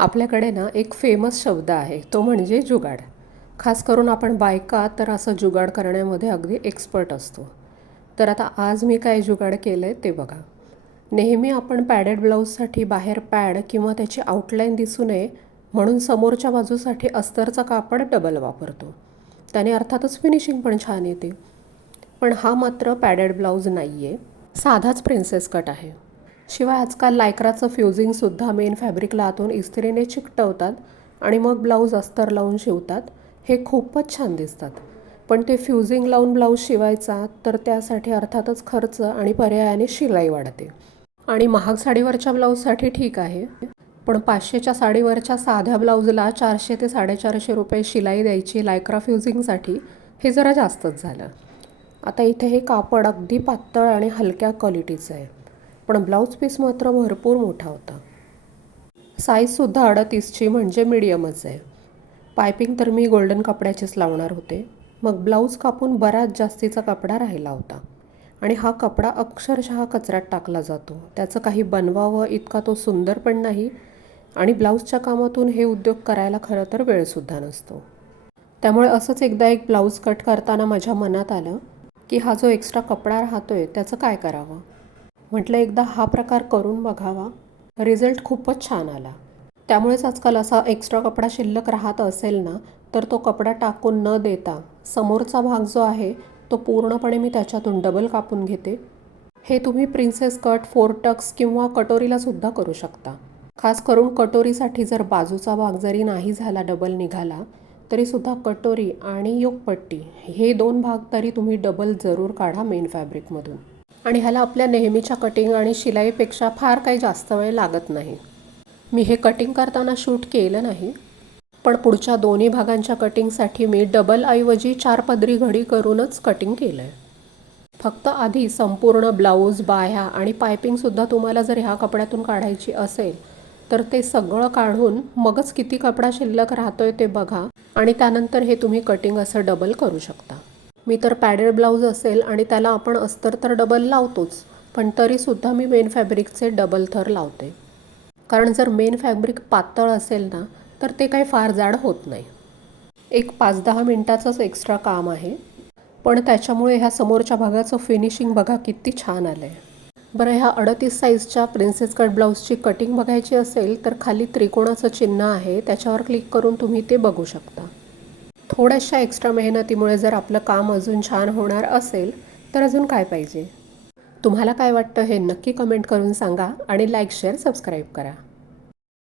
आपल्याकडे ना एक फेमस शब्द आहे तो म्हणजे जुगाड. खास करून आपण बायका तर असं जुगाड करण्यामध्ये अगदी एक्सपर्ट असतो. तर आता आज मी काय जुगाड केलं आहे ते बघा. नेहमी आपण पॅडेड ब्लाऊजसाठी बाहेर पॅड किंवा त्याची आउटलाईन दिसू नये म्हणून समोरच्या बाजूसाठी अस्तरचा कापड डबल वापरतो. त्याने अर्थातच फिनिशिंग पण छान येते. पण हा मात्र पॅडेड ब्लाऊज नाही आहे साधाच प्रिन्सेस कट आहे. शिवाय आजकाल लायक्राचं फ्युजिंगसुद्धा मेन फॅब्रिकला आतून इस्त्रीने चिकटवतात आणि मग ब्लाऊज अस्तर लावून शिवतात हे खूपच छान दिसतात. पण ते फ्युजिंग लावून ब्लाऊज शिवायचा तर त्यासाठी अर्थातच खर्च आणि पर्यायाने शिलाई वाढते. आणि महाग साडीवरच्या ब्लाऊजसाठी ठीक आहे पण पाचशेच्या साडीवरच्या साध्या ब्लाऊजला चारशे ते साडेचारशे रुपये शिलाई द्यायची लायक्रा फ्युजिंगसाठी हे जरा जास्तच झालं. आता इथे हे कापड अगदी पातळ आणि हलक्या क्वालिटीचं आहे. पण ब्लाऊज पीस मात्र भरपूर मोठा होता. साईजसुद्धा अडतीसची म्हणजे मिडियमच आहे. पायपिंग तर मी गोल्डन कपड्याचीच लावणार होते. मग ब्लाऊज कापून बराच जास्तीचा कपडा राहिला होता. आणि हा कपडा अक्षरशः कचऱ्यात टाकला जातो. त्याचं काही बनवावं इतका तो सुंदर पण नाही. आणि ब्लाऊजच्या कामातून हे उद्योग करायला खरं तर वेळसुद्धा नसतो. त्यामुळे असंच एकदा एक ब्लाऊज कट करताना माझ्या मनात आलं की हा जो एक्स्ट्रा कपडा राहतो आहे त्याचं काय करावं? म्हटलं एकदा हा प्रकार करून बघावा. रिझल्ट खूपच छान आला. त्यामुळेच आजकाल असा एक्स्ट्रा कपडा शिल्लक राहत असेल ना तर तो कपडा टाकून न देता समोरचा भाग जो आहे तो पूर्णपणे मी त्याच्यातून डबल कापून घेते. हे तुम्ही प्रिन्सेस कट फोर टक्स किंवा कटोरीलासुद्धा करू शकता. खास करून कटोरीसाठी जर बाजूचा भाग जरी नाही झाला डबल निघाला तरीसुद्धा कटोरी आणि योगपट्टी हे दोन भाग तरी तुम्ही डबल जरूर काढा मेन फॅब्रिकमधून. आणि ह्याला आपल्या नेहमीच्या कटिंग आणि शिलाईपेक्षा फार काही जास्त वेळ लागत नाही. मी हे कटिंग करताना शूट केलं नाही पण पुढच्या दोन्ही भागांच्या कटिंगसाठी मी डबल ऐवजी चार पदरी घडी करूनच कटिंग केलं आहे फक्त आधी संपूर्ण ब्लाऊज बाह्या आणि पायपिंगसुद्धा तुम्हाला जर ह्या कपड्यातून काढायची असेल तर ते सगळं काढून मगच किती कपडा शिल्लक राहतोय ते बघा आणि त्यानंतर हे तुम्ही कटिंग असं डबल करू शकता. मी तर पॅडेड ब्लाऊज असेल आणि त्याला आपण अस्तर तर डबल लावतोच पण तरीसुद्धा मी मेन फॅब्रिकचे डबल थर लावते. कारण जर मेन फॅब्रिक पातळ असेल ना तर ते काही फार जाड होत नाही. एक पाच दहा मिनटाचंच एक्स्ट्रा काम आहे. पण त्याच्यामुळे ह्या समोरच्या भागाचं फिनिशिंग बघा किती छान आलं आहे बरं ह्या अडतीस साईजच्या प्रिन्सेस कट ब्लाऊजची कटिंग बघायची असेल तर खाली त्रिकोणाचं चिन्ह आहे त्याच्यावर क्लिक करून तुम्ही ते बघू शकता. थोड्याशा एक्स्ट्रा मेहनतीमुळे जर आपलं काम अजून छान होणार असेल तर अजून काय पाहिजे? तुम्हाला काय वाटतं हे नक्की कमेंट करून सांगा आणि लाईक शेअर सबस्क्राईब करा.